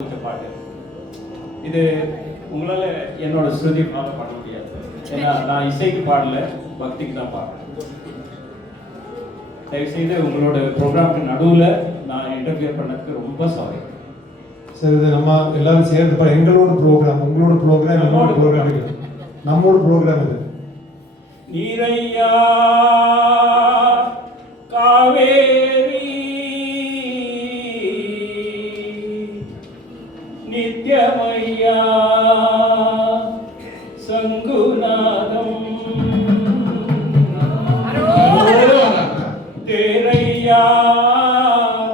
பாட்டு இது உங்களால் என்னோட ஸ்ருதி ஃபாலோ பண்ண முடியாது. ஏன்னா நான் இசைக்கு பாடல, பக்திக்கு தான் பாடுறேன். தயவுசெய்து உங்களோட ப்ரோக்ராமுக்கு நடுவில் நான் இன்டர்வியூ பண்ணதுக்கு ரொம்ப சாரி. சரி, இது நம்ம எல்லாரும் சேர்ந்து எங்களோட ப்ரோக்ராம், உங்களோட ப்ரோக்ராம், நம்மளோட ப்ரோக்ராம் இல்லை, நம்மளோட ப்ரோக்ராம் இது. நீரையா காவேரி நித்யமையா சங்குநாதம் தேரையா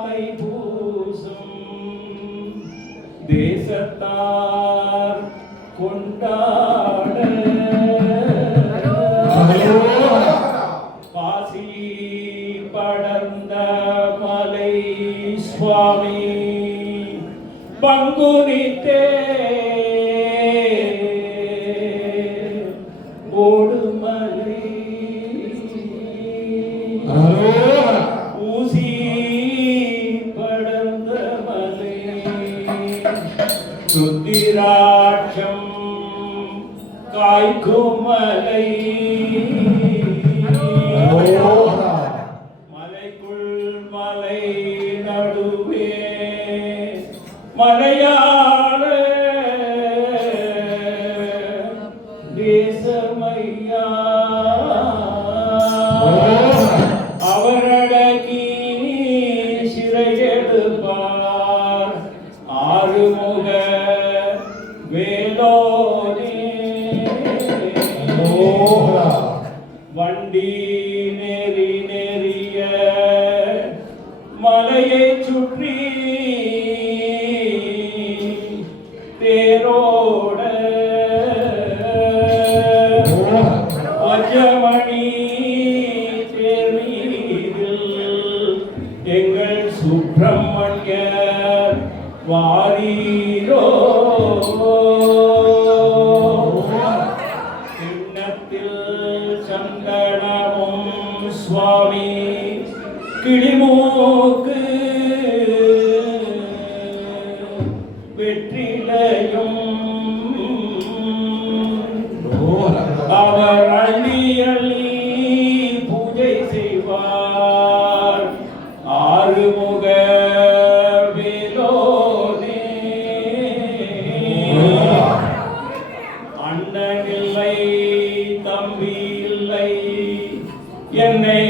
தைப்பூசம் தேசத்தார் கொண்டாட பாசி படர்ந்த மலை சுவாமி பங்குனித்தே ஓடுமலை ஊசி படர்ந்த மலை சுத்திராட்சம் காய்குமலை மலைக்குள் மலை நடுவே மலையாள தேசமையா அவரடகி சிறையெடுப்பார் ஆறுமுக வேலோனே வண்டி நெறி நெறிய மலையை சுற்றி தேரோட வஜமணி தேர்மீதில் எங்கள் சுப்பிரமணியர் வாரீரோ சந்தனமும் சுவாமி கிளிமூக்கு வெற்றிலையும் அவர் அள்ளி அள்ளி பூஜை செய்வார் ஆறுமுக வேலோனே அண்ணனில்லை தம்பி இல்லை என்னை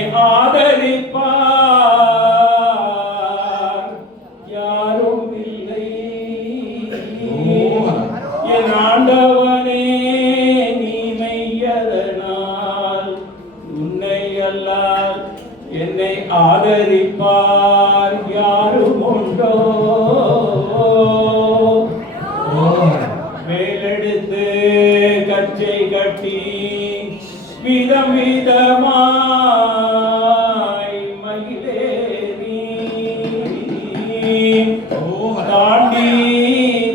ஆதரிப்பார் யாரும் இல்லை என் ஆண்டவனே நீ மெய்யதனால் உன்னை அல்லால் என்னை ஆதரிப்பார் யாரும் உண்டோ மேலெடுத்து கச்சை கட்டி விதம் விதமாய் மயிலேறி தாண்டி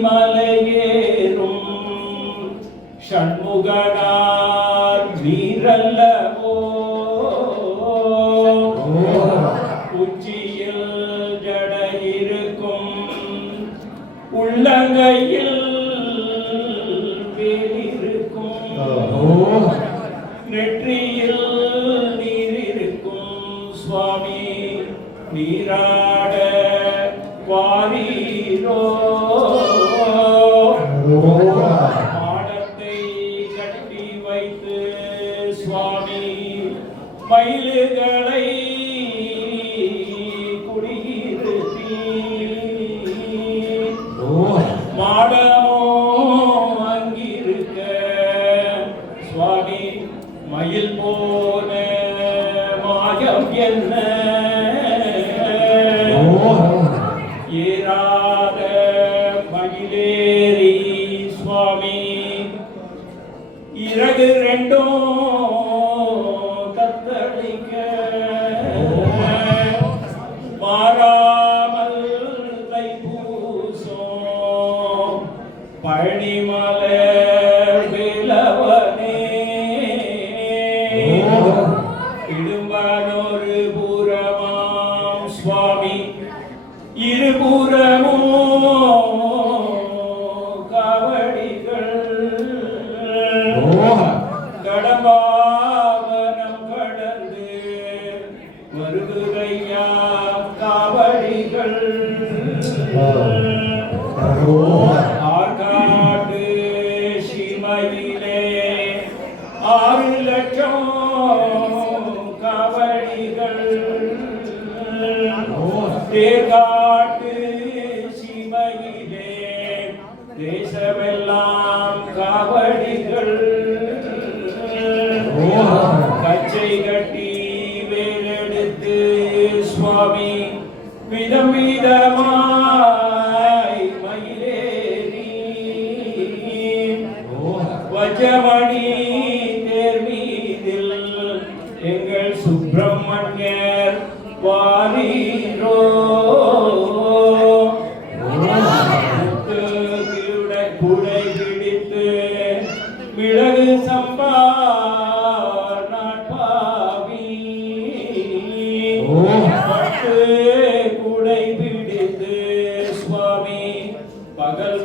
மலையேறும் ஷண்முகனார் வீரல்லவோ உச்சியில் ஜட இருக்கும் உள்ளங்கையில் நெற்றியில் நீர் இருக்கும் சுவாமி நீராட வாரீரோ மாடத்தை கட்டி வைத்து சுவாமி மயில்களை குடியிருத்தி மாடமோ அங்கிருக்க சுவாமி மயில் போன மாயம் என்ன ஏறாத மயிலேறி சுவாமி இறகு ரெண்டும் தத்தளிக்க மாறாமல் தைப்பூசம் பழனிமலை வேலவனே இடும்பனொரு புறமாம் சுவாமி இருபுறமும் ஆற்காடு சீமையிலே 6 லட்சம் காவடிகள் தேர்காட்டு சீமையிலே தேசமெல்லாம் காவடிகள் கச்சை கட்டி வேலெடுத்து சுவாமி விதம் விதமாய் மயிலேறி வஜமணி தேர் மீதில் எங்கள் சுப்பிரமணியர் வாரீரோ குடை பிடித்து மிளகு சம்பா நாட்பாவி பட்டு குடை பிடித்து சுவாமி பகல்